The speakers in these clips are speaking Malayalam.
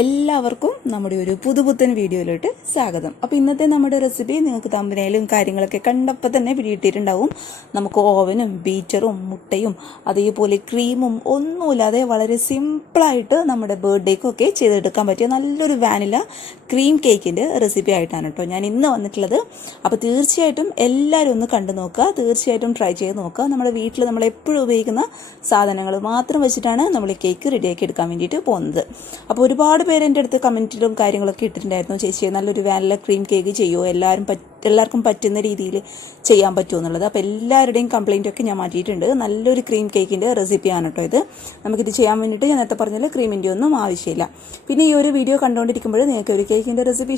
എല്ലാവർക്കും നമ്മുടെ ഒരു പുതുപുത്തൻ വീഡിയോയിലോട്ട് സ്വാഗതം. അപ്പോൾ ഇന്നത്തെ നമ്മുടെ റെസിപ്പി നിങ്ങൾക്ക് തമ്പനയിലും കാര്യങ്ങളൊക്കെ കണ്ടപ്പോൾ തന്നെ പിടിയിട്ടിട്ടുണ്ടാവും. നമുക്ക് ഓവനും ബീറ്ററും മുട്ടയും അതേപോലെ ക്രീമും ഒന്നുമില്ലാതെ വളരെ സിമ്പിളായിട്ട് നമ്മുടെ ബർത്ത്ഡേക്കൊക്കെ ചെയ്തെടുക്കാൻ പറ്റിയ നല്ലൊരു വാനില ക്രീം കേക്കിൻ്റെ റെസിപ്പി ആയിട്ടാണ് കേട്ടോ ഞാൻ ഇന്ന് വന്നിട്ടുള്ളത്. അപ്പോൾ തീർച്ചയായിട്ടും എല്ലാവരും ഒന്ന് കണ്ടു നോക്കുക, തീർച്ചയായിട്ടും ട്രൈ ചെയ്ത് നോക്കുക. നമ്മുടെ വീട്ടിൽ നമ്മൾ എപ്പോഴും ഉപയോഗിക്കുന്ന സാധനങ്ങൾ മാത്രം വെച്ചിട്ടാണ് നമ്മൾ ഈ കേക്ക് റെഡിയാക്കി എടുക്കാൻ വേണ്ടിയിട്ട് പോകുന്നത്. അപ്പോൾ ഒരുപാട് പേര് എൻ്റെ അടുത്ത് കമൻറ്റിലും കാര്യങ്ങളൊക്കെ ഇട്ടിട്ടുണ്ടായിരുന്നു, ചേച്ചി നല്ലൊരു വാനില ക്രീം കേക്ക് ചെയ്യുമോ, എല്ലാവർക്കും പറ്റുന്ന രീതിയിൽ ചെയ്യാൻ പറ്റുമോ എന്നുള്ളത്. അപ്പോൾ എല്ലാവരുടെയും കംപ്ലയിൻ്റ് ഒക്കെ ഞാൻ മാറ്റിയിട്ടുണ്ട്. നല്ലൊരു ക്രീം കേക്കിൻ്റെ റെസിപ്പിയാണ് കേട്ടോ ഇത്. നമുക്കിത് ചെയ്യാൻ വേണ്ടിയിട്ട് ഞാൻ നേരത്തെ പറഞ്ഞാൽ ക്രീമിൻ്റെ ഒന്നും ആവശ്യമില്ല. പിന്നെ ഈ ഒരു വീഡിയോ കണ്ടുകൊണ്ടിരിക്കുമ്പോൾ നിങ്ങൾക്ക് ഒരു കേക്കിൻ്റെ റെസിപ്പി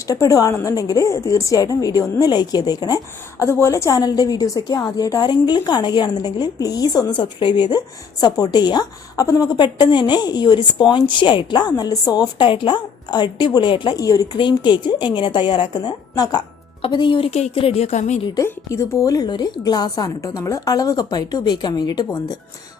ഇഷ്ടപ്പെടുകയാണെന്നുണ്ടെങ്കിൽ തീർച്ചയായിട്ടും വീഡിയോ ഒന്ന് ലൈക്ക് ചെയ്തേക്കണേ. അതുപോലെ ചാനലിൻ്റെ വീഡിയോസൊക്കെ ആദ്യമായിട്ട് ആരെങ്കിലും കാണുകയാണെന്നുണ്ടെങ്കിൽ പ്ലീസ് ഒന്ന് സബ്സ്ക്രൈബ് ചെയ്ത് സപ്പോർട്ട് ചെയ്യുക. അപ്പോൾ നമുക്ക് പെട്ടെന്ന് തന്നെ ഈ ഒരു സ്പോഞ്ചി ആയിട്ടുള്ള നല്ല സോഫ്റ്റ് ആയിട്ടുള്ള അടിപൊളിയായിട്ടുള്ള ഈ ഒരു ക്രീം കേക്ക് എങ്ങനെ തയ്യാറാക്കുന്നത് നോക്കാം. അപ്പോൾ ഈ ഒരു കേക്ക് റെഡിയാക്കാൻ വേണ്ടിയിട്ട് ഇതുപോലുള്ളൊരു ഗ്ലാസ്സാണ് കേട്ടോ നമ്മൾ അളവ് കപ്പായിട്ട് ഉപയോഗിക്കാൻ വേണ്ടിയിട്ട് പോകുന്നത്.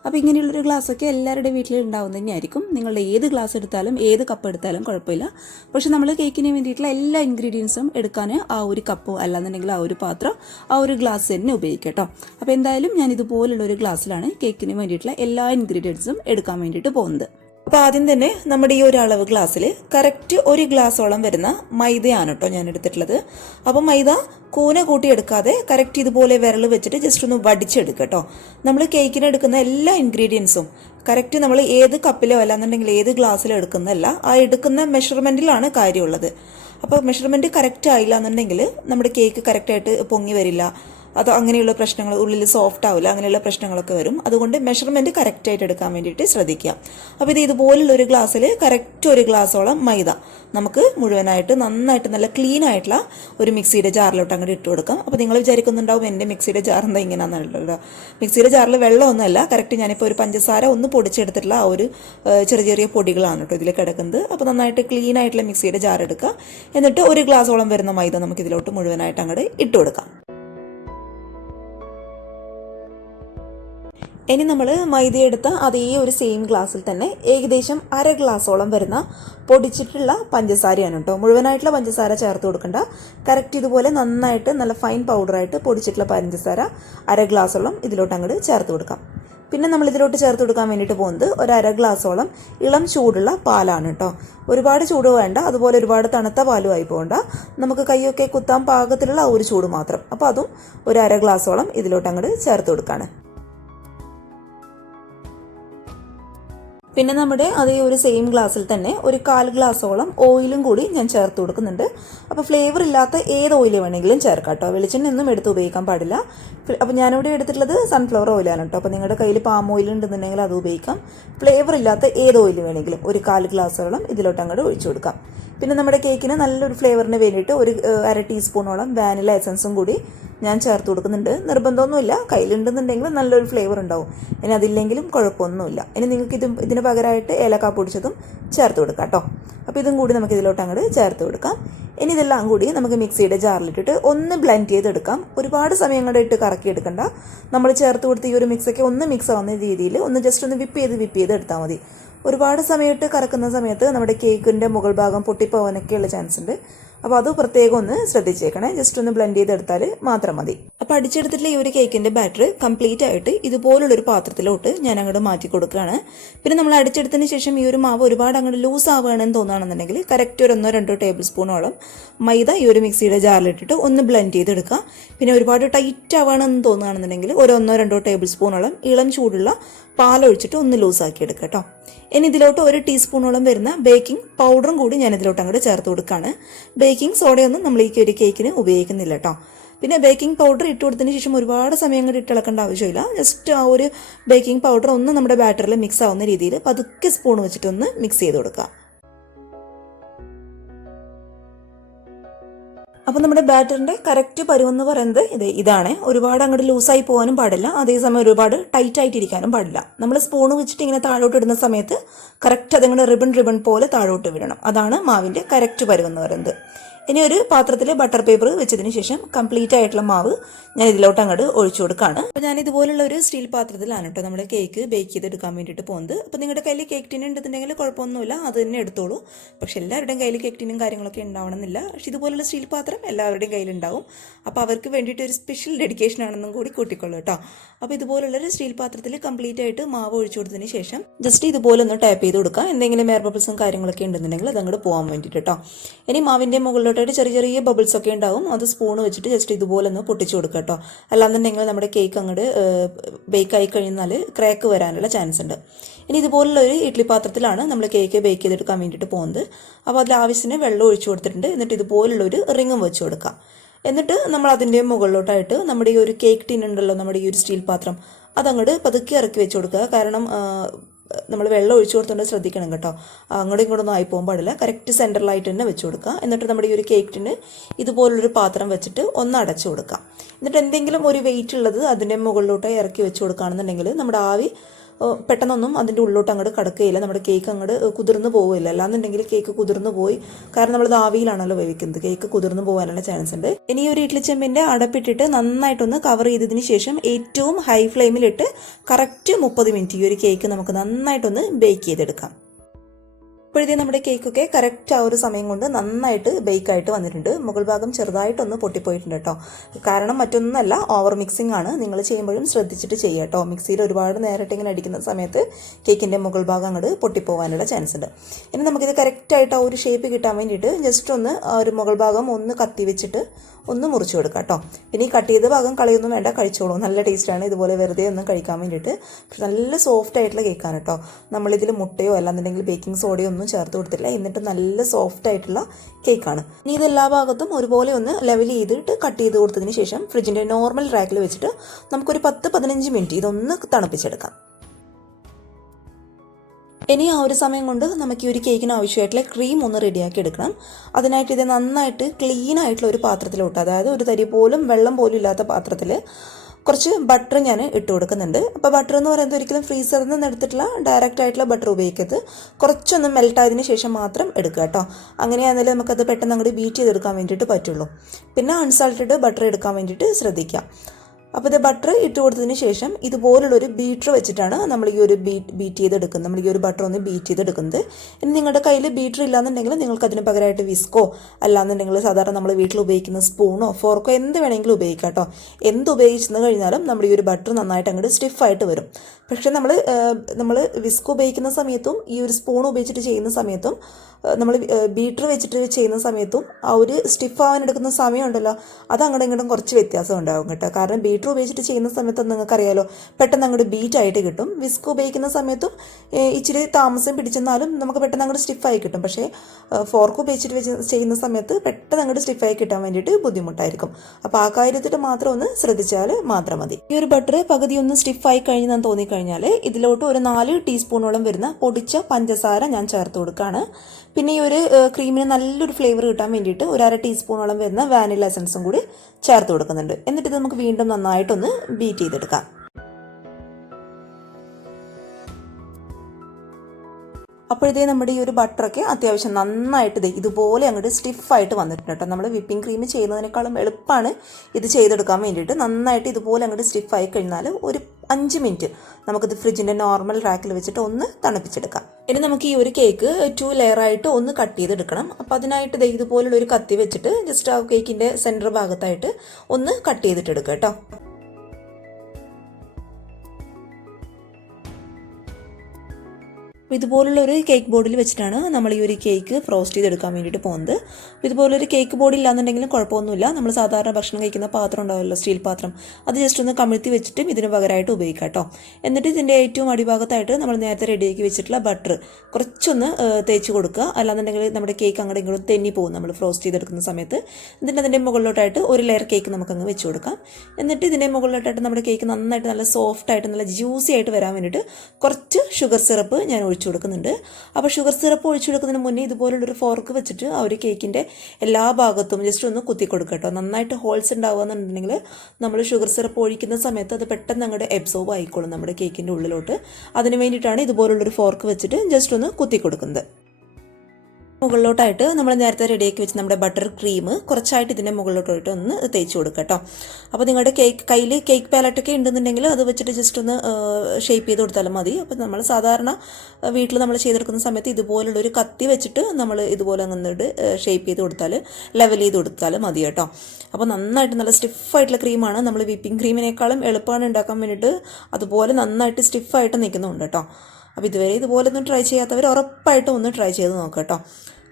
അപ്പോൾ ഇങ്ങനെയുള്ളൊരു ഗ്ലാസ്സൊക്കെ എല്ലാവരുടെ വീട്ടിൽ ഉണ്ടാവുന്നത് തന്നെയായിരിക്കും. നിങ്ങളുടെ ഏത് ഗ്ലാസ് എടുത്താലും ഏത് കപ്പ് എടുത്താലും കുഴപ്പമില്ല. പക്ഷെ നമ്മൾ കേക്കിന് വേണ്ടിയിട്ടുള്ള എല്ലാ ഇൻഗ്രീഡിയൻസും എടുക്കാൻ ആ ഒരു കപ്പോ അല്ലാന്നുണ്ടെങ്കിൽ ആ ഒരു പാത്രം ആ ഒരു ഗ്ലാസ് തന്നെ ഉപയോഗിക്കാം കേട്ടോ. അപ്പോൾ എന്തായാലും ഞാൻ ഇതുപോലുള്ളൊരു ഗ്ലാസ്സിലാണ് കേക്കിന് വേണ്ടിയിട്ടുള്ള എല്ലാ ഇൻഗ്രീഡിയൻസും എടുക്കാൻ വേണ്ടിയിട്ട് പോകുന്നത്. അപ്പോൾ ആദ്യം തന്നെ നമ്മുടെ ഈ ഒരു അളവ് ഗ്ലാസ്സിൽ കറക്റ്റ് ഒരു ഗ്ലാസോളം വരുന്ന മൈദയാണ് കേട്ടോ ഞാൻ എടുത്തിട്ടുള്ളത്. അപ്പോൾ മൈദ കൂന കൂട്ടി എടുക്കാതെ കറക്റ്റ് ഇതുപോലെ വിരൽ വെച്ചിട്ട് ജസ്റ്റ് ഒന്ന് വടിച്ചെടുക്കുക കേട്ടോ. നമ്മൾ കേക്കിന് എടുക്കുന്ന എല്ലാ ഇൻഗ്രീഡിയൻസും കറക്റ്റ് നമ്മൾ ഏത് കപ്പിലോ അല്ലാന്നുണ്ടെങ്കിൽ ഏത് ഗ്ലാസ്സിലോ എടുക്കുന്നതല്ല, ആ എടുക്കുന്ന മെഷർമെൻറ്റിലാണ് കാര്യമുള്ളത്. അപ്പോൾ മെഷർമെൻറ്റ് കറക്റ്റ് ആയില്ല എന്നുണ്ടെങ്കിൽ നമ്മുടെ കേക്ക് കറക്റ്റായിട്ട് പൊങ്ങി വരില്ല, അത് അങ്ങനെയുള്ള പ്രശ്നങ്ങൾ, ഉള്ളിൽ സോഫ്റ്റ് ആവില്ല, അങ്ങനെയുള്ള പ്രശ്നങ്ങളൊക്കെ വരും. അതുകൊണ്ട് മെഷർമെൻറ്റ് കറക്റ്റായിട്ട് എടുക്കാൻ വേണ്ടിയിട്ട് ശ്രദ്ധിക്കുക. അപ്പോൾ ഇത് ഇതുപോലുള്ളൊരു ഗ്ലാസ്സിൽ കറക്റ്റ് ഒരു ഗ്ലാസോളം മൈദ നമുക്ക് മുഴുവനായിട്ട് നന്നായിട്ട് നല്ല ക്ലീൻ ആയിട്ടുള്ള ഒരു മിക്സിയുടെ ജാറിലോട്ട് അങ്ങോട്ട് ഇട്ട് കൊടുക്കാം. അപ്പോൾ നിങ്ങൾ വിചാരിക്കുന്നുണ്ടാവും എൻ്റെ മിക്സിയുടെ ജാർ എന്താ ഇങ്ങനെയാണെന്നുള്ളത്. മിക്സിയുടെ ജാറിൽ വെള്ളമൊന്നുമല്ല, കറക്റ്റ് ഞാനിപ്പോൾ ഒരു പഞ്ചസാര ഒന്ന് പൊടിച്ചെടുത്തിട്ടുള്ള ആ ഒരു ചെറിയ ചെറിയ പൊടികളാണ് കേട്ടോ ഇതിൽ കിടക്കുന്നത്. അപ്പോൾ നന്നായിട്ട് ക്ലീൻ ആയിട്ടുള്ള മിക്സിയുടെ ജാർ എടുക്കുക. എന്നിട്ട് ഒരു ഗ്ലാസോളം വരുന്ന മൈദ നമുക്ക് ഇതിലോട്ട് മുഴുവനായിട്ട് അങ്ങോട്ട് ഇട്ട് കൊടുക്കാം. ഇനി നമ്മൾ മൈദ എടുത്ത അതേ ഒരു സെയിം ഗ്ലാസ്സിൽ തന്നെ ഏകദേശം അര ഗ്ലാസോളം വരുന്ന പൊടിച്ചിട്ടുള്ള പഞ്ചസാരയാണ് കേട്ടോ. മുഴുവനായിട്ടുള്ള പഞ്ചസാര ചേർത്ത് കൊടുക്കണ്ട, കറക്റ്റ് ഇതുപോലെ നന്നായിട്ട് നല്ല ഫൈൻ പൗഡറായിട്ട് പൊടിച്ചിട്ടുള്ള പഞ്ചസാര അര ഗ്ലാസോളം ഇതിലോട്ട് അങ്ങോട്ട് ചേർത്ത് കൊടുക്കാം. പിന്നെ നമ്മൾ ഇതിലോട്ട് ചേർത്ത് കൊടുക്കാൻ വേണ്ടിയിട്ട് പോകുന്നത് ഒരു അര ഗ്ലാസോളം ഇളം ചൂടുള്ള പാലാണ് കേട്ടോ. ഒരുപാട് ചൂട് വേണ്ട, അതുപോലെ ഒരുപാട് തണുത്ത പാലും ആയി പോകണ്ട, നമുക്ക് കൈയൊക്കെ കുത്താൻ പാകത്തിലുള്ള ഒരു ചൂട് മാത്രം. അപ്പോൾ അതും ഒരു അര ഗ്ലാസോളം ഇതിലോട്ട് അങ്ങോട്ട് ചേർത്ത് കൊടുക്കുകയാണ്. പിന്നെ നമ്മുടെ അതേ ഒരു സെയിം ഗ്ലാസ്സിൽ തന്നെ ഒരു 1/4 ഗ്ലാസോളം ഓയിലും കൂടി ഞാൻ ചേർത്ത് കൊടുക്കുന്നുണ്ട്. അപ്പോൾ ഫ്ലേവർ ഇല്ലാത്ത ഏത് ഓയിൽ വേണമെങ്കിലും ചേർക്കാം കേട്ടോ, വെളിച്ചെണ്ണയൊന്നും എടുത്ത് ഉപയോഗിക്കാൻ പാടില്ല. അപ്പോൾ ഞാനിവിടെ എടുത്തിട്ടുള്ളത് സൺഫ്ലവർ ഓയിലാണ് കേട്ടോ. അപ്പോൾ നിങ്ങളുടെ കയ്യിൽ പാം ഓയിൽ ഉണ്ടെന്നുണ്ടെങ്കിൽ അത് ഉപയോഗിക്കാം. ഫ്ലേവർ ഇല്ലാത്ത ഏത് ഓയിൽ വേണമെങ്കിലും ഒരു 1/4 ഗ്ലാസോളം ഇതിലോട്ട് അങ്ങോട്ട് ഒഴിച്ചു കൊടുക്കാം. പിന്നെ നമ്മുടെ കേക്കിന് നല്ലൊരു ഫ്ലേവറിന് വേണ്ടിയിട്ട് ഒരു അര ടീസ്പൂണോളം വാനില എസൻസും കൂടി ഞാൻ ചേർത്ത് കൊടുക്കുന്നുണ്ട്. നിർബന്ധമൊന്നുമില്ല, കയ്യിലുണ്ടെന്നുണ്ടെങ്കിൽ നല്ലൊരു ഫ്ലേവർ ഉണ്ടാവും. ഇനി അതില്ലെങ്കിലും കുഴപ്പമൊന്നുമില്ല. ഇനി നിങ്ങൾക്ക് ഇതിന് പകരമായിട്ട് ഏലക്ക പൊടിച്ചതും ചേർത്ത് കൊടുക്കാം കേട്ടോ. അപ്പോൾ ഇതും കൂടി നമുക്ക് ഇതിലോട്ട് അങ്ങോട്ട് ചേർത്ത് കൊടുക്കാം. ഇനി ഇതെല്ലാം കൂടി നമുക്ക് മിക്സിയുടെ ജാറിലിട്ടിട്ട് ഒന്ന് ബ്ലെൻഡ് ചെയ്തെടുക്കാം. ഒരുപാട് സമയം കൂടെ ഇട്ട് കറക്കി എടുക്കണ്ട. നമ്മൾ ചേർത്ത് കൊടുത്ത് ഈ ഒരു മിക്സൊക്കെ ഒന്ന് മിക്സ് ആവുന്ന രീതിയിൽ ഒന്ന് ജസ്റ്റ് ഒന്ന് വിപ്പ് ചെയ്ത് എടുത്താൽ മതി. ഒരുപാട് സമയത്ത് കറക്കുന്ന സമയത്ത് നമ്മുടെ കേക്കിൻ്റെ മുകൾ ഭാഗം പൊട്ടിപ്പോവാനൊക്കെയുള്ള ചാൻസ് ഉണ്ട്. അപ്പോൾ അത് പ്രത്യേകം ഒന്ന് ശ്രദ്ധിച്ചേക്കണേ. ജസ്റ്റ് ഒന്ന് ബ്ലെൻഡ് ചെയ്തെടുത്താൽ മാത്രം മതി. അപ്പോൾ അടിച്ചെടുത്തിട്ടുള്ള ഈ ഒരു കേക്കിൻ്റെ ബാറ്റർ കംപ്ലീറ്റ് ആയിട്ട് ഇതുപോലുള്ളൊരു പാത്രത്തിലോട്ട് ഞാൻ അങ്ങോട്ട് മാറ്റി കൊടുക്കുകയാണ്. പിന്നെ നമ്മൾ അടിച്ചെടുത്തതിന് ശേഷം ഈ ഒരു മാവ് ഒരുപാട് അങ്ങോട്ട് ലൂസ് ആവുകയാണെന്ന് തോന്നുകയാണെന്നുണ്ടെങ്കിൽ കറക്റ്റ് ഒരു 1-2 ടേബിൾ സ്പൂണോളം മൈദ ഈ ഒരു മിക്സിയുടെ ജാറിലിട്ടിട്ട് ഒന്ന് ബ്ലെൻഡ് ചെയ്തെടുക്കുക. പിന്നെ ഒരുപാട് ടൈറ്റ് ആവുകയാണെന്ന് തോന്നുകയാണെന്നുണ്ടെങ്കിൽ ഒരു 1-2 ടേബിൾ സ്പൂണോളം ഇളം ചൂടുള്ള പാലൊഴിച്ചിട്ട് ഒന്ന് ലൂസാക്കി എടുക്കുക കേട്ടോ. ഇനി ഇതിലോട്ട് 1 ടീസ്പൂണോളം വരുന്ന ബേക്കിംഗ് പൗഡറും കൂടി ഞാൻ ഇതിലോട്ട് അങ്ങോട്ട് ചേർത്ത് കൊടുക്കുകയാണ്. ബേക്കിംഗ് സോഡയൊന്നും നമ്മൾ ഈ ഒരു കേക്കിന് ഉപയോഗിക്കുന്നില്ല കേട്ടോ. പിന്നെ ബേക്കിംഗ് പൗഡർ ഇട്ട് കൊടുത്തതിന് ശേഷം ഒരുപാട് സമയം അങ്ങോട്ട് ഇട്ടിളക്കേണ്ട ആവശ്യമില്ല. ജസ്റ്റ് ആ ഒരു ബേക്കിംഗ് പൗഡർ ഒന്ന് നമ്മുടെ ബാറ്ററിൽ മിക്സ് ആവുന്ന രീതിയിൽ പതുക്കെ സ്പൂൺ വെച്ചിട്ടൊന്ന് മിക്സ് ചെയ്ത് കൊടുക്കുക. അപ്പോൾ നമ്മുടെ ബാറ്ററിൻ്റെ കറക്റ്റ് പരുവെന്ന് പറയുന്നത് ഇതാണ്. ഒരുപാട് അങ്ങോട്ട് ലൂസായി പോകാനും പാടില്ല, അതേസമയം ഒരുപാട് ടൈറ്റ് ആയിട്ടിരിക്കാനും പാടില്ല. നമ്മൾ സ്പൂൺ വെച്ചിട്ട് ഇങ്ങനെ താഴോട്ട് ഇടുന്ന സമയത്ത് കറക്റ്റ് അതങ്ങനെ റിബൺ പോലെ താഴോട്ട് വിടണം. അതാണ് മാവിൻ്റെ കറക്റ്റ് പരുവെന്ന് പറയുന്നത്. ഇനി ഒരു പാത്രത്തിൽ ബട്ടർ പേപ്പർ വെച്ചതിന് ശേഷം കംപ്ലീറ്റ് ആയിട്ടുള്ള മാവ് ഞാൻ ഇതിലോട്ട് അങ്ങോട്ട് ഒഴിച്ചു കൊടുക്കുകയാണ്. അപ്പോൾ ഞാൻ ഇതുപോലുള്ള ഒരു സ്റ്റീൽ പാത്രത്തിലാണ് കേട്ടോ നമ്മുടെ കേക്ക് ബേക്ക് ചെയ്തെടുക്കാൻ വേണ്ടിയിട്ട് പോകുന്നത്. അപ്പോൾ നിങ്ങളുടെ കയ്യിൽ കേക്ക് ടിൻ ഉണ്ടെന്നുണ്ടെങ്കിൽ കുഴപ്പമൊന്നുമില്ല, അത് തന്നെ എടുത്തോളൂ. പക്ഷെ എല്ലാവരുടെയും കയ്യിൽ കേക്ക് ടിനും കാര്യങ്ങളൊക്കെ ഉണ്ടാവണമെന്നില്ല. പക്ഷെ ഇതുപോലുള്ള സ്റ്റീൽ പാത്രം എല്ലാവരുടെയും കയ്യിലുണ്ടാവും. അപ്പോൾ അവർക്ക് വേണ്ടിയിട്ട് ഒരു സ്പെഷ്യൽ ഡെഡിക്കേഷൻ ആണെന്നും കൂടി കൂട്ടിക്കൊള്ളൂ കേട്ടോ. അപ്പോൾ ഇതുപോലുള്ളൊരു സ്റ്റീൽ പാത്രത്തിൽ കംപ്ലീറ്റ് ആയിട്ട് മാവ് ഒഴിച്ചു കൊടുത്തതിന് ശേഷം ജസ്റ്റ് ഇതുപോലെ ഒന്ന് ടാപ്പ് ചെയ്ത് കൊടുക്കുക. എന്തെങ്കിലും എയർ ബബിൾസും കാര്യങ്ങളൊക്കെ ഉണ്ടെന്നുണ്ടെങ്കിൽ അതങ്ങോട്ട് പോകാൻ വേണ്ടിയിട്ട് കേട്ടോ. ഇനി മാവിൻ്റെ മുകളിലോട്ടായിട്ട് ചെറിയ ചെറിയ ബബിൾസ് ഒക്കെ ഉണ്ടാവും. അത് സ്പൂൺ വെച്ചിട്ട് ജസ്റ്റ് ഇതുപോലെ ഒന്ന് പൊട്ടിച്ചു കൊടുക്കുക കേട്ടോ. അല്ലാന്നുണ്ടെങ്കിൽ നമ്മുടെ കേക്ക് അങ്ങോട്ട് ബേക്കായി കഴിഞ്ഞാൽ ക്രാക്ക് വരാനുള്ള ചാൻസ് ഉണ്ട്. ഇനി ഇതുപോലുള്ള ഒരു ഇഡ്ഡലി പാത്രത്തിലാണ് നമ്മൾ കേക്ക് ബേക്ക് ചെയ്തെടുക്കാൻ വേണ്ടിയിട്ട് പോകുന്നത്. അപ്പോൾ അതിൽ ആവശ്യത്തിന് വെള്ളം ഒഴിച്ചു കൊടുത്തിട്ടുണ്ട്. എന്നിട്ട് ഇതുപോലുള്ളൊരു റിങ്ങും വെച്ച് കൊടുക്കാം. എന്നിട്ട് നമ്മൾ അതിൻ്റെ മുകളിലോട്ടായിട്ട് നമ്മുടെ ഈ ഒരു കേക്ക് ടിൻ ഉണ്ടല്ലോ, നമ്മുടെ ഈ ഒരു സ്റ്റീൽ പാത്രം, അതങ്ങോട്ട് പതുക്കെ ഇറക്കി വെച്ച് കൊടുക്കുക. കാരണം നമ്മൾ വെള്ളം ഒഴിച്ചു കൊടുത്തുകൊണ്ട് ശ്രദ്ധിക്കണം കേട്ടോ. അങ്ങോട്ടും ഇങ്ങോട്ടൊന്നും ആയി പോകാൻ പാടില്ല. കറക്റ്റ് സെൻറ്ററിലായിട്ട് തന്നെ വെച്ച് കൊടുക്കുക. എന്നിട്ട് നമ്മുടെ ഈ ഒരു കേക്ക് ടിന് ഇതുപോലുള്ളൊരു പാത്രം വെച്ചിട്ട് ഒന്ന് അടച്ചു കൊടുക്കുക. എന്നിട്ട് എന്തെങ്കിലും ഒരു വെയിറ്റ് ഉള്ളത് അതിൻ്റെ മുകളിലോട്ട് ഇറക്കി വെച്ച് കൊടുക്കുകയാണെന്നുണ്ടെങ്കിൽ നമ്മുടെ ആവി പെട്ടെന്നൊന്നും അതിൻ്റെ ഉള്ളിലോട്ട് അങ്ങോട്ട് കടക്കുകയില്ല, നമ്മുടെ കേക്ക് അങ്ങോട്ട് കുതിർന്ന് പോവില്ല. അല്ലാന്നുണ്ടെങ്കിൽ കേക്ക് കുതിർന്ന് പോയി, കാരണം നമ്മളത് ആവിയിലാണല്ലോ വേവിക്കുന്നത്, കേക്ക് കുതിർന്ന് പോകാനുള്ള ചാൻസ് ഉണ്ട്. ഇനി ഒരു ഇഡ്ഡലി ചെമ്പിൻ്റെ അടപ്പിട്ടിട്ട് നന്നായിട്ടൊന്ന് കവർ ചെയ്തതിന് ശേഷം ഏറ്റവും ഹൈ ഫ്ലെയിമിലിട്ട് കറക്റ്റ് 30 മിനിറ്റ് ഈ ഒരു കേക്ക് നമുക്ക് നന്നായിട്ടൊന്ന് ബേക്ക് ചെയ്തെടുക്കാം. ഇപ്പോഴത്തെ നമ്മുടെ കേക്കൊക്കെ കറക്റ്റ് ആ ഒരു സമയം കൊണ്ട് നന്നായിട്ട് ബേക്കായിട്ട് വന്നിട്ടുണ്ട്. മുകൾ ഭാഗം ചെറുതായിട്ടൊന്ന് പൊട്ടിപ്പോയിട്ടുണ്ട് കേട്ടോ. കാരണം മറ്റൊന്നല്ല, ഓവർ മിക്സിംഗ് ആണ്. നിങ്ങൾ ചെയ്യുമ്പോഴും ശ്രദ്ധിച്ചിട്ട് ചെയ്യുക കേട്ടോ. മിക്സിയിൽ ഒരുപാട് നേരിട്ട് ഇങ്ങനെ അടിക്കുന്ന സമയത്ത് കേക്കിൻ്റെ മുകൾ ഭാഗം അങ്ങോട്ട് പൊട്ടിപ്പോകാനുള്ള ചാൻസ് ഉണ്ട്. ഇനി നമുക്കിത് കറക്റ്റായിട്ട് ആ ഒരു ഷേപ്പ് കിട്ടാൻ വേണ്ടിയിട്ട് ജസ്റ്റ് ഒന്ന് ആ ഒരു മുകൾ ഭാഗം ഒന്ന് കത്തി വെച്ചിട്ട് ഒന്ന് മുറിച്ച് കൊടുക്കുക കേട്ടോ. പിന്നെ ഈ കട്ട് ചെയ്ത ഭാഗം കളയൊന്നും വേണ്ട, കഴിച്ചോളൂ. നല്ല ടേസ്റ്റാണ് ഇതുപോലെ വെറുതെ ഒന്ന് കഴിക്കാൻ വേണ്ടിയിട്ട്. നല്ല സോഫ്റ്റ് ആയിട്ടുള്ള കേക്കാണ് കേട്ടോ. നമ്മളിതിൽ മുട്ടയോ അല്ലാന്നുണ്ടെങ്കിൽ ബേക്കിംഗ് സോഡയോ ഒന്നും ചേർത്ത് കൊടുത്തില്ല. എന്നിട്ട് നല്ല സോഫ്റ്റ് ആയിട്ടുള്ള കേക്കാണ്. ഇനി ഇതെല്ലാ ഭാഗത്തും ഒരുപോലെ ഒന്ന് ലെവൽ ചെയ്തിട്ട് കട്ട് ചെയ്ത് കൊടുത്തതിന് ശേഷം ഫ്രിഡ്ജിൻ്റെ നോർമൽ റാക്കിൽ വെച്ചിട്ട് നമുക്കൊരു 10-15 മിനിറ്റ് ഇതൊന്ന് തണുപ്പിച്ചെടുക്കാം. ഇനി ആ ഒരു സമയം കൊണ്ട് നമുക്ക് ഈ ഒരു കേക്കിന് ആവശ്യമായിട്ടുള്ള ക്രീം ഒന്ന് റെഡിയാക്കി എടുക്കണം. അതിനായിട്ട് ഇത് നന്നായിട്ട് ക്ലീൻ ആയിട്ടുള്ള ഒരു പാത്രത്തിലോട്ട്, അതായത് ഒരു തരി പോലും വെള്ളം പോലും ഇല്ലാത്ത പാത്രത്തിൽ കുറച്ച് ബട്ടർ ഞാൻ ഇട്ട് കൊടുക്കുന്നുണ്ട്. അപ്പോൾ ബട്ടർ എന്ന് പറയുന്നത് ഒരിക്കലും ഫ്രീസറിൽ നിന്ന് എടുത്തിട്ടുള്ള ഡയറക്റ്റ് ആയിട്ടുള്ള ബട്ടർ ഉപയോഗിക്കരുത്. കുറച്ചൊന്ന് മെൽറ്റ് ആയതിന് ശേഷം മാത്രം എടുക്കുക കേട്ടോ. അങ്ങനെയാണെങ്കിലും നമുക്കത് പെട്ടെന്ന് അങ്ങോട്ട് ബീറ്റ് ചെയ്തെടുക്കാൻ വേണ്ടിയിട്ട് പറ്റുള്ളൂ. പിന്നെ അൺസാൾട്ടഡ് ബട്ടർ എടുക്കാൻ വേണ്ടിയിട്ട് ശ്രദ്ധിക്കുക. അപ്പോൾ ഇത് ബട്ടർ ഇട്ട് കൊടുത്തതിന് ശേഷം ഇതുപോലുള്ളൊരു ബീറ്റർ വെച്ചിട്ടാണ് നമ്മൾ ഈ ഒരു ബീറ്റ് ചെയ്തെടുക്കുന്നത്. നമ്മൾ ഈ ഒരു ബട്ടർ ഒന്ന് ബീറ്റ് ചെയ്തെടുക്കുന്നത്. ഇനി നിങ്ങളുടെ കയ്യിൽ ബീറ്റർ ഇല്ലാന്നുണ്ടെങ്കിൽ നിങ്ങൾക്ക് അതിന് പകരമായിട്ട് വിസ്കോ അല്ലാന്നുണ്ടെങ്കിൽ സാധാരണ നമ്മൾ വീട്ടിൽ ഉപയോഗിക്കുന്ന സ്പൂണോ ഫോർക്കോ എന്ത് വേണമെങ്കിലും ഉപയോഗിക്കാം കേട്ടോ. എന്ത് ഉപയോഗിച്ചെന്ന് കഴിഞ്ഞാലും നമ്മുടെ ഈ ഒരു ബട്ടർ നന്നായിട്ട് അങ്ങോട്ട് സ്റ്റിഫായിട്ട് വരും. പക്ഷെ നമ്മൾ വിസ്കോ ഉപയോഗിക്കുന്ന സമയത്തും ഈ ഒരു സ്പൂൺ ഉപയോഗിച്ചിട്ട് ചെയ്യുന്ന സമയത്തും നമ്മൾ ബീറ്റർ വെച്ചിട്ട് ചെയ്യുന്ന സമയത്തും ആ ഒരു സ്റ്റിഫ് ആവാൻ എടുക്കുന്ന സമയമുണ്ടല്ലോ, അത് അങ്ങോട്ടും ഇങ്ങോട്ടും കുറച്ച് വ്യത്യാസം ഉണ്ടാകും കേട്ടോ. കാരണം ബീറ്റർ ഉപയോഗിച്ചിട്ട് ചെയ്യുന്ന സമയത്ത് നിങ്ങൾക്കറിയാലോ പെട്ടെന്ന് അങ്ങോട്ട് ബീറ്റ് ആയിട്ട് കിട്ടും. വിസ്ക് ഉപയോഗിക്കുന്ന സമയത്തും ഇച്ചിരി താമസം പിടിച്ചെന്നാലും നമുക്ക് പെട്ടെന്ന് അങ്ങോട്ട് സ്റ്റിഫായി കിട്ടും. പക്ഷേ ഫോർക്ക് ഉപയോഗിച്ചിട്ട് ചെയ്യുന്ന സമയത്ത് പെട്ടെന്ന് അങ്ങോട്ട് സ്റ്റിഫായി കിട്ടാൻ വേണ്ടിയിട്ട് ബുദ്ധിമുട്ടായിരിക്കും. അപ്പോൾ ആ കാര്യത്തിൽ മാത്രം ഒന്ന് ശ്രദ്ധിച്ചാൽ മാത്രം മതി. ഈ ഒരു ബട്ടർ പകുതി ഒന്ന് സ്റ്റിഫായി കഴിഞ്ഞെന്ന് തോന്നിക്കഴിഞ്ഞാൽ ഇതിലോട്ട് ഒരു 4 ടീസ്പൂണോളം വരുന്ന പൊടിച്ച പഞ്ചസാര ഞാൻ ചേർത്ത് കൊടുക്കുകയാണ്. പിന്നെ ഈ ഒരു ക്രീമിന് നല്ലൊരു ഫ്ലേവർ കിട്ടാൻ വേണ്ടിയിട്ട് ഒരു 1/2 ടീസ്പൂണോളം വരുന്ന വാനില എസൻസും കൂടി ചേർത്ത് കൊടുക്കുന്നുണ്ട്. എന്നിട്ട് ഇത് നമുക്ക് വീണ്ടും നന്നായിട്ടൊന്ന് ബീറ്റ് ചെയ്തെടുക്കാം. അപ്പോഴത്തേ നമ്മുടെ ഈ ഒരു ബട്ടറൊക്കെ അത്യാവശ്യം നന്നായിട്ട് ഇതുപോലെ അങ്ങോട്ട് സ്റ്റിഫായിട്ട് വന്നിട്ടുണ്ട് കേട്ടോ. നമ്മൾ വിപ്പിംഗ് ക്രീം ചെയ്യുന്നതിനേക്കാളും എളുപ്പമാണ് ഇത് ചെയ്തെടുക്കാൻ വേണ്ടിയിട്ട്. നന്നായിട്ട് ഇതുപോലെ അങ്ങോട്ട് സ്റ്റിഫായി കഴിഞ്ഞാൽ ഒരു 5 മിനിറ്റ് നമുക്കിത് ഫ്രിഡ്ജിൻ്റെ നോർമൽ റാക്കിൽ വെച്ചിട്ട് ഒന്ന് തണുപ്പിച്ചെടുക്കാം. ഇനി നമുക്ക് ഈ ഒരു കേക്ക് 2 ലെയറായിട്ട് ഒന്ന് കട്ട് ചെയ്തെടുക്കണം. അപ്പോൾ അതിനായിട്ട് ഇതുപോലുള്ളൊരു കത്തി വെച്ചിട്ട് ജസ്റ്റ് ആ കേക്കിൻ്റെ സെൻറ്റർ ഭാഗത്തായിട്ട് ഒന്ന് കട്ട് ചെയ്തിട്ടെടുക്കുക കേട്ടോ. ഇതുപോലുള്ളൊരു കേക്ക് ബോർഡിൽ വെച്ചിട്ടാണ് നമ്മൾ ഈ ഒരു കേക്ക് ഫ്രോസ്റ്റ് ചെയ്തെടുക്കാൻ വേണ്ടിയിട്ട് പോകുന്നത്. ഇതുപോലൊരു കേക്ക് ബോർഡ് ഇല്ലാന്നുണ്ടെങ്കിലും കുഴപ്പമൊന്നുമില്ല. നമ്മൾ സാധാരണ ഭക്ഷണം കഴിക്കുന്ന പാത്രം ഉണ്ടാവുമല്ലോ, സ്റ്റീൽ പാത്രം, അത് ജസ്റ്റ് ഒന്ന് കമിഴ്ത്തി വെച്ചിട്ടും ഇതിന് പകരമായിട്ട് ഉപയോഗിക്കാം കേട്ടോ. എന്നിട്ട് ഇതിൻ്റെ ഏറ്റവും അടിഭാഗത്തായിട്ട് നമ്മൾ നേരത്തെ റെഡിയാക്കി വെച്ചിട്ടുള്ള ബട്ടർ കുറച്ചൊന്ന് തേച്ച് കൊടുക്കുക. അല്ലാന്നുണ്ടെങ്കിൽ നമ്മുടെ കേക്ക് അങ്ങോട്ട് ഇങ്ങോട്ട് തെന്നി പോകും നമ്മൾ ഫ്രോസ്റ്റ് ചെയ്തെടുക്കുന്ന സമയത്ത്. എന്നിട്ട് അതിൻ്റെ മുകളിലോട്ടായിട്ട് ഒരു ലെയർ കേക്ക് നമുക്കങ്ങ് വെച്ച് കൊടുക്കാം. എന്നിട്ട് ഇതിൻ്റെ മുകളിലോട്ടായിട്ട് നമ്മുടെ കേക്ക് നന്നായിട്ട് നല്ല സോഫ്റ്റായിട്ട് നല്ല ജ്യൂസി ആയിട്ട് വരാൻ വേണ്ടിയിട്ട് കുറച്ച് ഷുഗർ സിറപ്പ് ഞാൻ ഒഴിച്ചു കൊടുക്കുന്നുണ്ട്. അപ്പോൾ ഷുഗർ സിറപ്പ് ഒഴിച്ചു കൊടുക്കുന്നതിന് മുന്നേ ഇതുപോലുള്ളൊരു ഫോർക്ക് വെച്ചിട്ട് ആ ഒരു കേക്കിൻ്റെ എല്ലാ ഭാഗത്തും ജസ്റ്റ് ഒന്ന് കുത്തി കൊടുക്കുക കേട്ടോ. നന്നായിട്ട് ഹോൾസ് ഉണ്ടാവുകയെന്നുണ്ടെങ്കിൽ നമ്മൾ ഷുഗർ സിറപ്പ് ഒഴിക്കുന്ന സമയത്ത് അത് പെട്ടെന്ന് അങ്ങോട്ട് എബ്സോർബ് ആയിക്കോളും നമ്മുടെ കേക്കിൻ്റെ ഉള്ളിലോട്ട്. അതിന് വേണ്ടിയിട്ടാണ് ഇതുപോലുള്ളൊരു ഫോർക്ക് വെച്ചിട്ട് ജസ്റ്റ് ഒന്ന് കുത്തി കൊടുക്കുന്നത്. മുകളിലോട്ടായിട്ട് നമ്മൾ നേരത്തെ റെഡിയാക്കി വെച്ച് നമ്മുടെ ബട്ടർ ക്രീം കുറച്ചായിട്ട് ഇതിൻ്റെ മുകളിലോട്ടായിട്ട് ഒന്ന് തേച്ച് കൊടുക്കുക കേട്ടോ. അപ്പോൾ നിങ്ങളുടെ കയ്യിൽ കേക്ക് പാലറ്റൊക്കെ ഉണ്ടെന്നുണ്ടെങ്കിൽ അത് വെച്ചിട്ട് ജസ്റ്റ് ഒന്ന് ഷേപ്പ് ചെയ്ത് കൊടുത്താലും മതി. അപ്പോൾ നമ്മൾ സാധാരണ വീട്ടിൽ നമ്മൾ ചെയ്തെടുക്കുന്ന സമയത്ത് ഇതുപോലുള്ളൊരു കത്തി വെച്ചിട്ട് നമ്മൾ ഇതുപോലെ അങ്ങോട്ട് ഷേപ്പ് ചെയ്ത് കൊടുത്താൽ ലെവൽ ചെയ്ത് കൊടുത്താൽ മതി കേട്ടോ. അപ്പോൾ നന്നായിട്ട് നല്ല സ്റ്റിഫായിട്ടുള്ള ക്രീമാണ്. നമ്മൾ വിപ്പിംഗ് ക്രീമിനേക്കാളും എളുപ്പമാണ് ഉണ്ടാക്കാൻ വേണ്ടിയിട്ട്. അതുപോലെ നന്നായിട്ട് സ്റ്റിഫായിട്ട് നിൽക്കുന്നുണ്ട് കേട്ടോ. അപ്പോൾ ഇതുവരെ ഇതുപോലെ ഒന്നും ട്രൈ ചെയ്യാത്തവർ ഉറപ്പായിട്ടും ഒന്ന് ട്രൈ ചെയ്ത് നോക്കാം കേട്ടോ.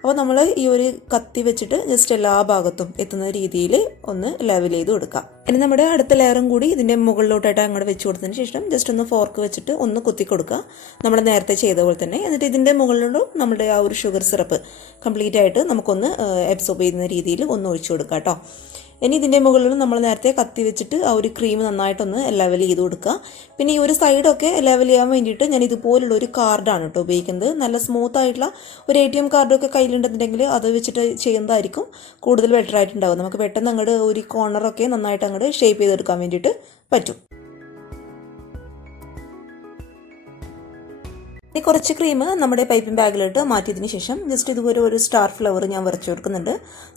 അപ്പോൾ നമ്മൾ ഈ ഒരു കത്തി വെച്ചിട്ട് ജസ്റ്റ് എല്ലാ ഭാഗത്തും എത്തുന്ന രീതിയിൽ ഒന്ന് ലെവൽ ചെയ്ത് കൊടുക്കാം. ഇനി നമ്മുടെ അടുത്ത ലെയറും കൂടി ഇതിൻ്റെ മുകളിലോട്ടായിട്ട് അങ്ങോട്ട് വെച്ച് കൊടുത്തതിന് ശേഷം ജസ്റ്റ് ഒന്ന് ഫോർക്ക് വെച്ചിട്ട് ഒന്ന് കുത്തി കൊടുക്കുക, നമ്മൾ നേരത്തെ ചെയ്ത പോലെ തന്നെ. എന്നിട്ട് ഇതിൻ്റെ മുകളിലോട്ട് നമ്മുടെ ആ ഒരു ഷുഗർ സിറപ്പ് കംപ്ലീറ്റ് ആയിട്ട് നമുക്കൊന്ന് അബ്സോർബ് ചെയ്യുന്ന രീതിയിൽ ഒന്ന് ഒഴിച്ചു കൊടുക്കാം കേട്ടോ. ഇനി ഇതിൻ്റെ മുകളിൽ നമ്മൾ നേരത്തെ കത്തി വെച്ചിട്ട് ആ ഒരു ക്രീം നന്നായിട്ടൊന്ന് ലെവൽ ചെയ്ത് കൊടുക്കുക. പിന്നെ ഈ ഒരു സൈഡൊക്കെ ലെവൽ ചെയ്യാൻ വേണ്ടിയിട്ട് ഞാൻ ഇതുപോലുള്ള ഒരു കാർഡാണ് കേട്ടോ ഉപയോഗിക്കുന്നത്. നല്ല സ്മൂത്ത് ആയിട്ടുള്ള ഒരു ATM കാർഡൊക്കെ കയ്യിലുണ്ടെന്നുണ്ടെങ്കിൽ അത് വെച്ചിട്ട് ചെയ്യുന്നതായിരിക്കും കൂടുതൽ ബെറ്റർ ആയിട്ടുണ്ടാവും. നമുക്ക് പെട്ടെന്ന് അങ്ങോട്ട് ഒരു കോർണറൊക്കെ നന്നായിട്ട് അങ്ങോട്ട് ഷേപ്പ് ചെയ്തെടുക്കാൻ വേണ്ടിയിട്ട് പറ്റും. ഇനി കുറച്ച് ക്രീം നമ്മുടെ പൈപ്പിംഗ് ബാഗിലോട്ട് മാറ്റിയതിന് ശേഷം ജസ്റ്റ് ഇതുപോലെ ഒരു സ്റ്റാർ ഫ്ലവർ ഞാൻ വരച്ചു കൊടുക്കുന്നുണ്ട്.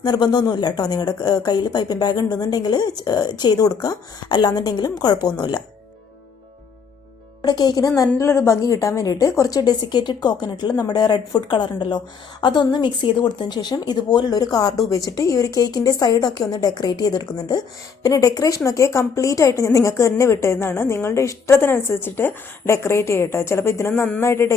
നിർബന്ധമൊന്നുമില്ല കേട്ടോ. നിങ്ങളുടെ കയ്യിൽ പൈപ്പിംഗ് ബാഗ് ഉണ്ടെന്നുണ്ടെങ്കിൽ ചെയ്ത് കൊടുക്കുക, അല്ലാന്നുണ്ടെങ്കിലും കുഴപ്പമൊന്നുമില്ല. നമ്മുടെ കേക്കിന് നല്ലൊരു ഭംഗി കിട്ടാൻ വേണ്ടിയിട്ട് കുറച്ച് ഡെസിക്കേറ്റഡ് കോക്കനട്ടിൽ നമ്മുടെ റെഡ് ഫുഡ് കളർ ഉണ്ടല്ലോ അതൊന്ന് മിക്സ് ചെയ്ത് കൊടുത്തതിന് ശേഷം ഇതുപോലുള്ളൊരു കാർഡ് ഉപയോഗിച്ചിട്ട് ഈ ഒരു കേക്കിൻ്റെ സൈഡൊക്കെ ഒന്ന് ഡെക്കറേറ്റ് ചെയ്തെടുക്കുന്നുണ്ട്. പിന്നെ ഡെക്കറേഷനൊക്കെ കംപ്ലീറ്റ് ആയിട്ട് ഞാൻ നിങ്ങൾക്ക് തന്നെ വിട്ടുതരുന്നതാണ്. നിങ്ങളുടെ ഇഷ്ടത്തിനനുസരിച്ചിട്ട് ഡെക്കറേറ്റ് ചെയ്യട്ടെ. ചിലപ്പോൾ ഇതിന് നന്നായിട്ട്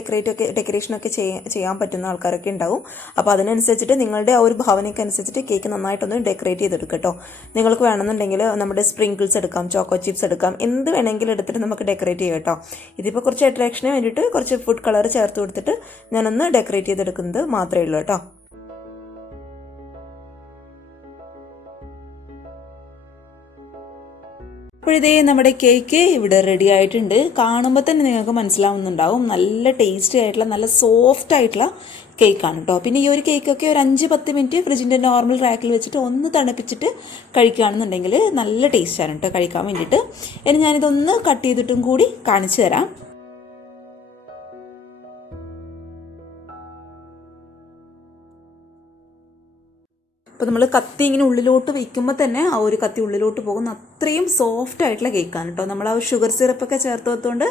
ഡെക്കറേഷനൊക്കെ ചെയ്യാൻ പറ്റുന്ന ആൾക്കാരൊക്കെ ഉണ്ടാവും. അപ്പോൾ അതിനനുസരിച്ചിട്ട് നിങ്ങളുടെ ആ ഒരു ഭാവനയ്ക്ക് അനുസരിച്ചിട്ട് കേക്ക് നന്നായിട്ടൊന്ന് ഡെക്കറേറ്റ് ചെയ്തെടുക്കുക കേട്ടോ. നിങ്ങൾക്ക് വേണമെന്നുണ്ടെങ്കിൽ നമ്മുടെ സ്പ്രിങ്കിൾസ് എടുക്കാം, ചോക്കോ ചിപ്സ് എടുക്കാം, എന്ത് വേണമെങ്കിലും എടുത്തിട്ട് നമുക്ക് ഡെക്കറേറ്റ് ചെയ്യാം കേട്ടോ. ഇതിപ്പോൾ കുറച്ച് അട്രാക്ഷന് വേണ്ടിയിട്ട് കുറച്ച് ഫുഡ് കളർ ചേർത്ത് കൊടുത്തിട്ട് ഞാനൊന്ന് ഡെക്കറേറ്റ് ചെയ്തെടുക്കുന്നത് മാത്രമേ ഉള്ളൂ കേട്ടോ. അപ്പോഴിതേ നമ്മുടെ കേക്ക് ഇവിടെ റെഡി ആയിട്ടുണ്ട്. കാണുമ്പോൾ തന്നെ നിങ്ങൾക്ക് മനസ്സിലാവുന്നുണ്ടാവും നല്ല ടേസ്റ്റി ആയിട്ടുള്ള നല്ല സോഫ്റ്റ് ആയിട്ടുള്ള കേക്കാണ് കേട്ടോ. പിന്നെ ഈ ഒരു കേക്കൊക്കെ ഒരു 5-10 മിനിറ്റ് ഫ്രിഡ്ജിൻ്റെ നോർമൽ റാക്കിൽ വെച്ചിട്ട് ഒന്ന് തണുപ്പിച്ചിട്ട് കഴിക്കുകയാണെന്നുണ്ടെങ്കിൽ നല്ല ടേസ്റ്റാണ് കേട്ടോ കഴിക്കാൻ വേണ്ടിയിട്ട്. ഇനി ഞാനിതൊന്ന് കട്ട് ചെയ്തിട്ടും കൂടി കാണിച്ചു തരാം. അപ്പോൾ നമ്മൾ കത്തി ഇങ്ങനെ ഉള്ളിലോട്ട് വയ്ക്കുമ്പോൾ തന്നെ ആ ഒരു കത്തി ഉള്ളിലോട്ട് പോകുന്ന അത്രയും സോഫ്റ്റ് ആയിട്ടുള്ള കേക്കാണ് കേട്ടോ. നമ്മൾ ആ ഷുഗർ സിറപ്പൊക്കെ ചേർത്ത് വെച്ചുകൊണ്ട്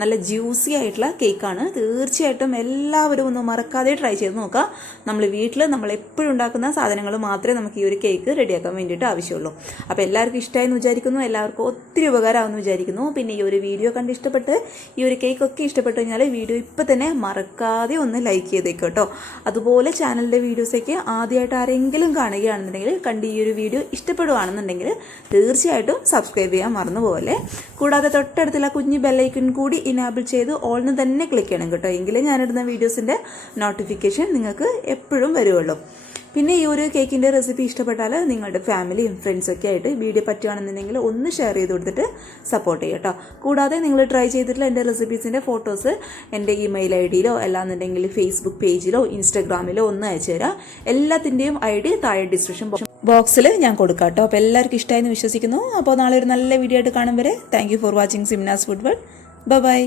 നല്ല ജ്യൂസി ആയിട്ടുള്ള കേക്കാണ്. തീർച്ചയായിട്ടും എല്ലാവരും ഒന്ന് മറക്കാതെ ട്രൈ ചെയ്ത് നോക്കുക. നമ്മൾ വീട്ടിൽ നമ്മൾ എപ്പോഴും ഉണ്ടാക്കുന്ന സാധനങ്ങൾ മാത്രമേ നമുക്ക് ഈ ഒരു കേക്ക് റെഡിയാക്കാൻ വേണ്ടിയിട്ട് ആവശ്യമുള്ളൂ. അപ്പോൾ എല്ലാവർക്കും ഇഷ്ടമായെന്ന് വിചാരിക്കുന്നു, എല്ലാവർക്കും ഒത്തിരി ഉപകാരമാകുമെന്ന് വിചാരിക്കുന്നു. പിന്നെ ഈ ഒരു വീഡിയോ കണ്ട് ഇഷ്ടപ്പെട്ട് ഈ ഒരു കേക്കൊക്കെ ഇഷ്ടപ്പെട്ട് കഴിഞ്ഞാൽ വീഡിയോ ഇപ്പോൾ തന്നെ മറക്കാതെ ഒന്ന് ലൈക്ക് ചെയ്തേക്കും കേട്ടോ. അതുപോലെ ചാനലിൻ്റെ വീഡിയോസൊക്കെ ആദ്യമായിട്ട് ആരെങ്കിലും കാണുകയാണെന്നുണ്ടെങ്കിൽ കണ്ട് ഈ ഒരു വീഡിയോ ഇഷ്ടപ്പെടുകയാണെന്നുണ്ടെങ്കിൽ തീർച്ചയായിട്ടും സബ്സ്ക്രൈബ് ചെയ്യാൻ മറന്നു പോലെ. കൂടാതെ തൊട്ടടുത്തുള്ള കുഞ്ഞു ബെല്ലൈക്കൺ കൂടി ഇനാബിൾ ചെയ്ത് ഓൾന്ന് തന്നെ ക്ലിക്ക് ചെയ്യണം കേട്ടോ. എങ്കിലേ ഞാനിടുന്ന വീഡിയോസിൻ്റെ നോട്ടിഫിക്കേഷൻ നിങ്ങൾക്ക് എപ്പോഴും വരുള്ളൂ. പിന്നെ ഈ ഒരു കേക്കിൻ്റെ റെസിപ്പി ഇഷ്ടപ്പെട്ടാൽ നിങ്ങളുടെ ഫാമിലിയും ഫ്രണ്ട്സൊക്കെ ആയിട്ട് വീഡിയോ പറ്റുകയാണെന്നുണ്ടെങ്കിൽ ഒന്ന് ഷെയർ ചെയ്ത് കൊടുത്തിട്ട് സപ്പോർട്ട് ചെയ്യുക കേട്ടോ. കൂടാതെ നിങ്ങൾ ട്രൈ ചെയ്തിട്ടുള്ള എൻ്റെ റെസിപ്പീസിൻ്റെ ഫോട്ടോസ് എൻ്റെ ഇമെയിൽ ID-യിലോ അല്ലാന്നുണ്ടെങ്കിൽ ഫേസ്ബുക്ക് പേജിലോ ഇൻസ്റ്റാഗ്രാമിലോ ഒന്ന് അയച്ചു തരാം. എല്ലാത്തിൻ്റെയും ID താഴെ ഡിസ്ക്രിപ്ഷൻ ബോക്സിൽ ഞാൻ കൊടുക്കാം കേട്ടോ. അപ്പോൾ എല്ലാവർക്കും ഇഷ്ടമായെന്ന് വിശ്വസിക്കുന്നു. അപ്പോൾ നാളെ ഒരു നല്ല വീഡിയോ ആയിട്ട് കാണും വരെ താങ്ക് യു ഫോർ വാച്ചിങ് സിംനാസ് ഫുഡ് വേൾഡ്. ബൈ.